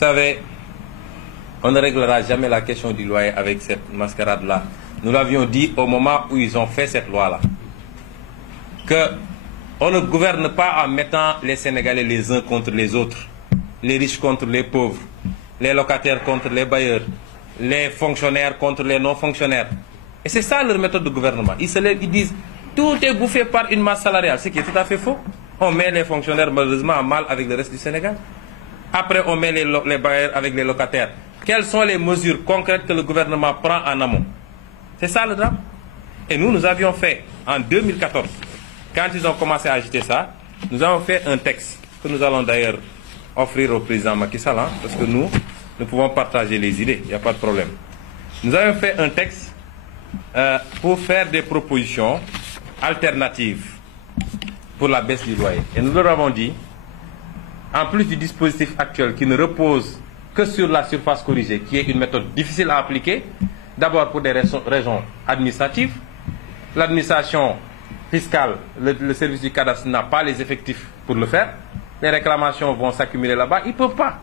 savez, on ne réglera jamais la question du loyer avec cette mascarade-là. Nous l'avions dit au moment où ils ont fait cette loi-là. Qu'on ne gouverne pas en mettant les Sénégalais les uns contre les autres. Les riches contre les pauvres. Les locataires contre les bailleurs. Les fonctionnaires contre les non-fonctionnaires. Et c'est ça leur méthode de gouvernement. Ils disent tout est bouffé par une masse salariale, ce qui est tout à fait faux. On met les fonctionnaires malheureusement en mal avec le reste du Sénégal. Après, on met les bailleurs avec les locataires. Quelles sont les mesures concrètes que le gouvernement prend en amont? C'est ça le drame. Et nous avions fait en 2014, quand ils ont commencé à agiter ça, nous avons fait un texte que nous allons d'ailleurs offrir au président Macky Sall, parce que nous pouvons partager les idées, il n'y a pas de problème. Nous avons fait un texte pour faire des propositions alternatives pour la baisse du loyer. Et nous leur avons dit, en plus du dispositif actuel qui ne repose que sur la surface corrigée, qui est une méthode difficile à appliquer, d'abord pour des raisons administratives. L'administration fiscale, le service du cadastre n'a pas les effectifs pour le faire. Les réclamations vont s'accumuler là-bas, ils ne peuvent pas.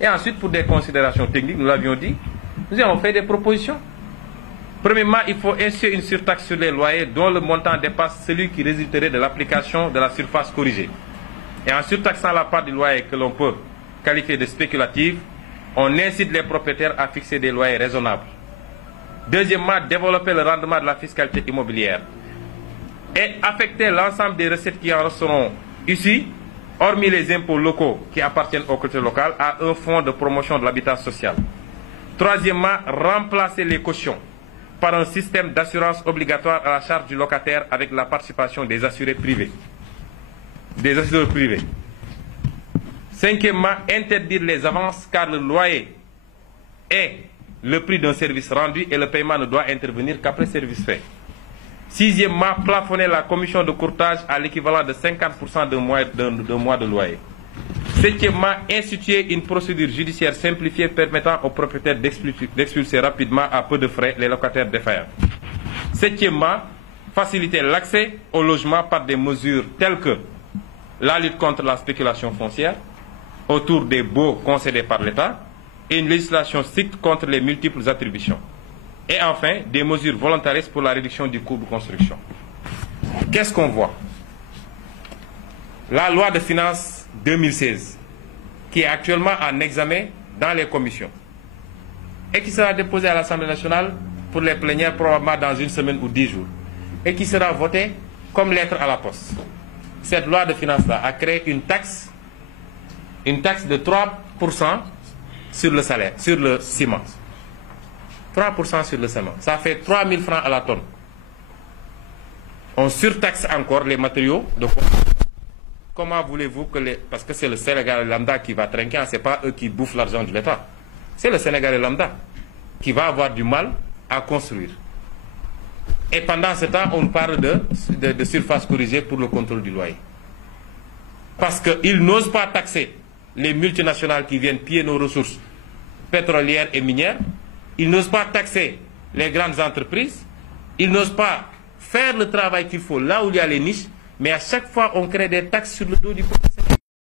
Et ensuite, pour des considérations techniques, nous l'avions dit, nous avons fait des propositions. Premièrement, il faut instituer une surtaxe sur les loyers dont le montant dépasse celui qui résulterait de l'application de la surface corrigée. Et en surtaxant la part du loyer que l'on peut qualifier de spéculative, on incite les propriétaires à fixer des loyers raisonnables. Deuxièmement, développer le rendement de la fiscalité immobilière et affecter l'ensemble des recettes qui en resteront ici, hormis les impôts locaux qui appartiennent aux collectivités locales, à un fonds de promotion de l'habitat social. Troisièmement, remplacer les cautions par un système d'assurance obligatoire à la charge du locataire avec la participation des assurés privés. Des assureurs privés. Cinquièmement, interdire les avances car le loyer est le prix d'un service rendu et le paiement ne doit intervenir qu'après service fait. Sixièmement, plafonner la commission de courtage à l'équivalent de 50% d'un mois de loyer. Septièmement, instituer une procédure judiciaire simplifiée permettant aux propriétaires d'expulser rapidement à peu de frais les locataires défaillants. Septièmement, faciliter l'accès au logement par des mesures telles que la lutte contre la spéculation foncière autour des baux concédés par l'État et une législation stricte contre les multiples attributions. Et enfin, des mesures volontaristes pour la réduction du coût de construction. Qu'est-ce qu'on voit? La loi de finances 2016, qui est actuellement en examen dans les commissions et qui sera déposée à l'Assemblée nationale pour les plénières probablement dans une semaine ou 10 jours et qui sera votée comme lettre à la poste. Cette loi de finances-là a créé une taxe de 3% sur le salaire, sur le ciment. 3% sur le ciment. Ça fait 3 000 francs à la tonne. On surtaxe encore les matériaux de construction. Comment voulez-vous que parce que c'est le Sénégalais lambda qui va trinquer, ce n'est pas eux qui bouffent l'argent de l'État. C'est le Sénégalais lambda qui va avoir du mal à construire. Et pendant ce temps, on parle de surface corrigée pour le contrôle du loyer. Parce qu'ils n'osent pas taxer les multinationales qui viennent piller nos ressources pétrolières et minières. Ils n'osent pas taxer les grandes entreprises. Ils n'osent pas faire le travail qu'il faut là où il y a les niches. Mais à chaque fois, on crée des taxes sur le dos du peuple.